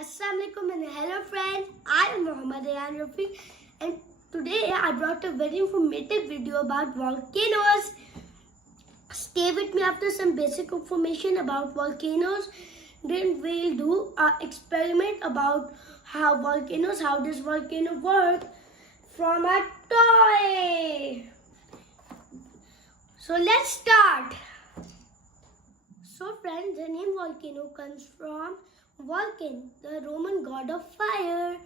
Assalamualaikum and hello friends, I am Muhammad Rafi and today I brought a very informative video about volcanoes. Stay with me after some basic information about volcanoes. Then we'll do an experiment about how does volcano work from a toy. So let's start. So friends, the name volcano comes from Vulcan, the Roman god of fire.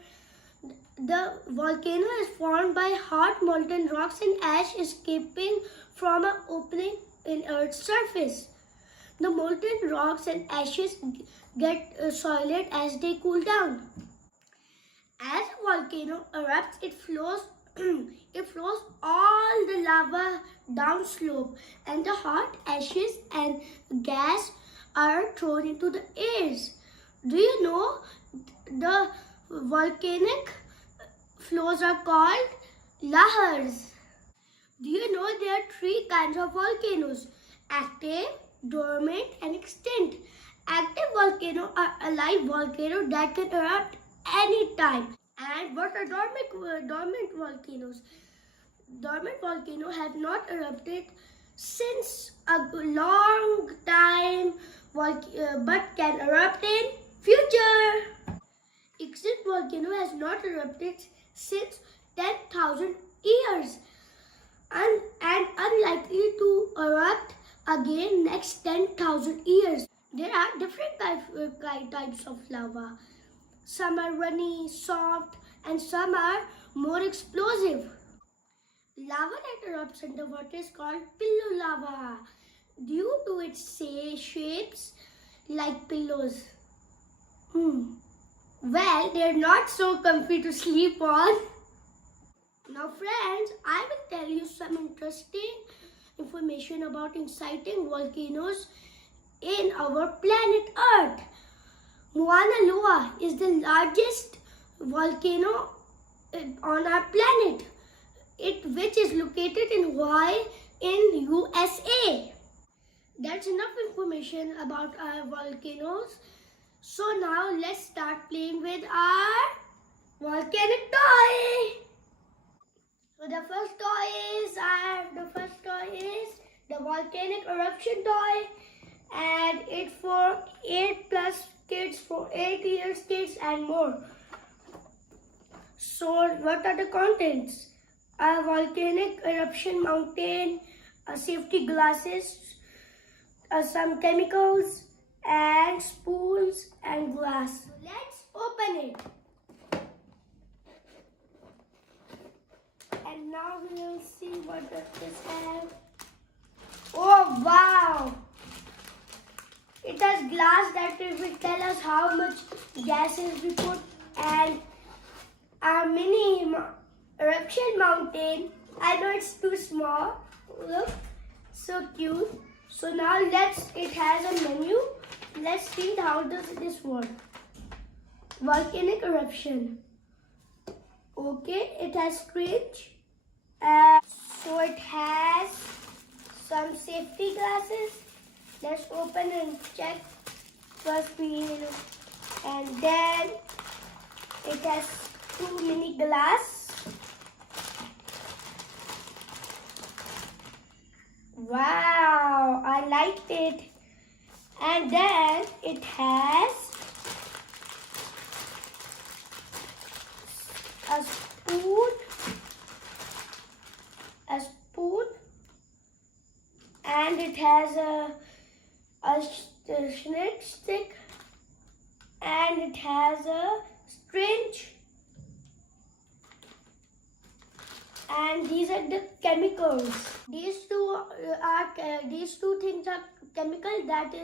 The volcano is formed by hot molten rocks and ash escaping from an opening in Earth's surface. The molten rocks and ashes get solid as they cool down. As a volcano erupts, it flows all the lava downslope, and the hot ashes and gas are thrown into the air. Do you know the volcanic flows are called lahars? Do you know there are three kinds of volcanoes: active, dormant, and extinct? Active volcanoes are alive volcanoes that can erupt anytime. And what are dormant volcanoes? Dormant volcanoes have not erupted since a long time, but can erupt in future. Extinct volcano has not erupted since 10,000 years and unlikely to erupt again next 10,000 years. There are different types of lava. Some are runny, soft, and some are more explosive. Lava that erupts underwater is called pillow lava due to its shapes like pillows. Well, they're not so comfy to sleep on. Now friends, I will tell you some interesting information about exciting volcanoes in our planet Earth. Mauna Loa is the largest volcano on our planet, which is located in Hawaii in USA. That's enough information about our volcanoes. So now let's start playing with our volcanic toy. So the first toy is the volcanic eruption toy, and it's for 8 plus kids, for 8 years kids and more. So what are the contents? A volcanic eruption mountain, safety glasses, some chemicals, and spoons and glass. So let's open it. And now we will see what does this have. Oh wow! It has glass that will tell us how much gases we put, and our mini eruption mountain. I know it's too small. Look, so cute. So now it has a menu. Let's see how does this work. Volcanic eruption. Okay, it has scratch. So it has some safety glasses. Let's open and check. First and then it has 2 mini glass. Wow, I liked it. And then it has a spoon, and it has a snake stick, and it has a syringe, and these are the chemicals. These two things are chemical that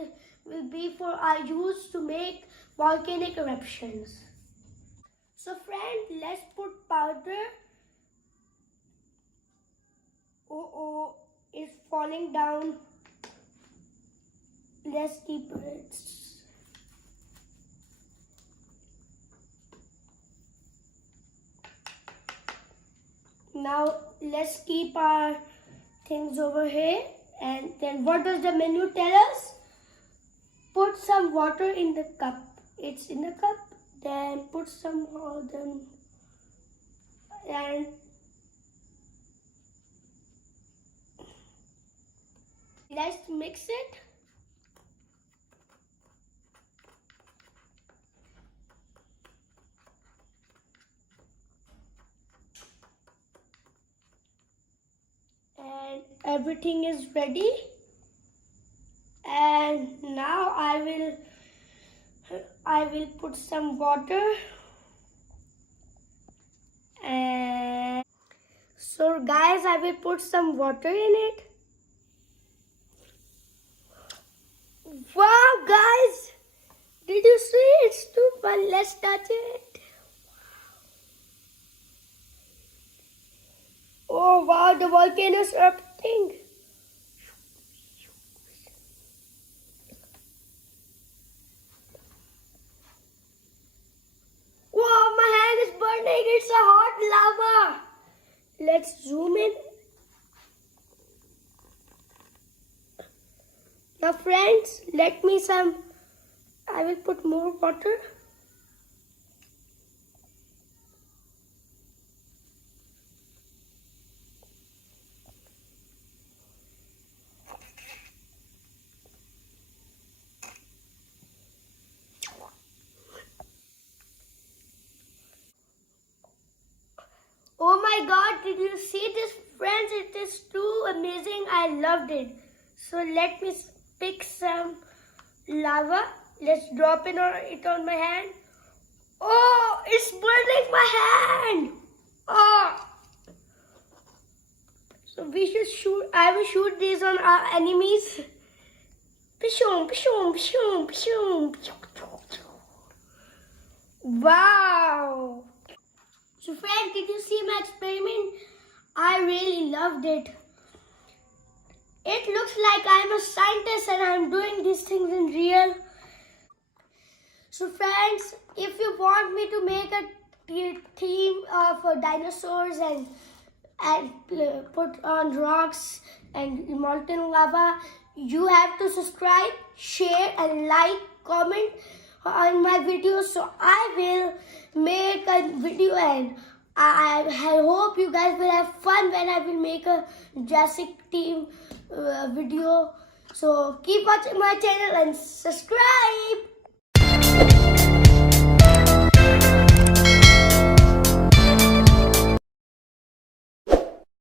will be for our use to make volcanic eruptions. So friends, let's put powder. Oh, it's falling down. Let's keep it. Now let's keep our things over here. And then what does the menu tell us? Put some water in the cup. It's in the cup. Then put some of them and let's mix it. And everything is ready. And now I will put some water. And so guys, I will put some water in it. Wow guys, did you see? It's too fun. Let's touch it. Oh wow, the volcano is erupting. Wow, my hand is burning. It's a hot lava. Let's zoom in. Now friends, I will put more water. Oh my god, did you see this friends? It is too amazing. I loved it. So let me pick some lava. Let's drop it on my hand. Oh, it's burning my hand. Oh. So we should shoot. I will shoot these on our enemies. Pishum, pishum, pishum, pishum. Wow. So friend, did you see my experiment? I really loved it. It looks like I'm a scientist and I'm doing these things in real. So friends, if you want me to make a theme for dinosaurs and put on rocks and molten lava, you have to subscribe, share and like, comment on my videos, so I will make a video and I hope you guys will have fun when I will make a Jurassic team video. So keep watching my channel and subscribe.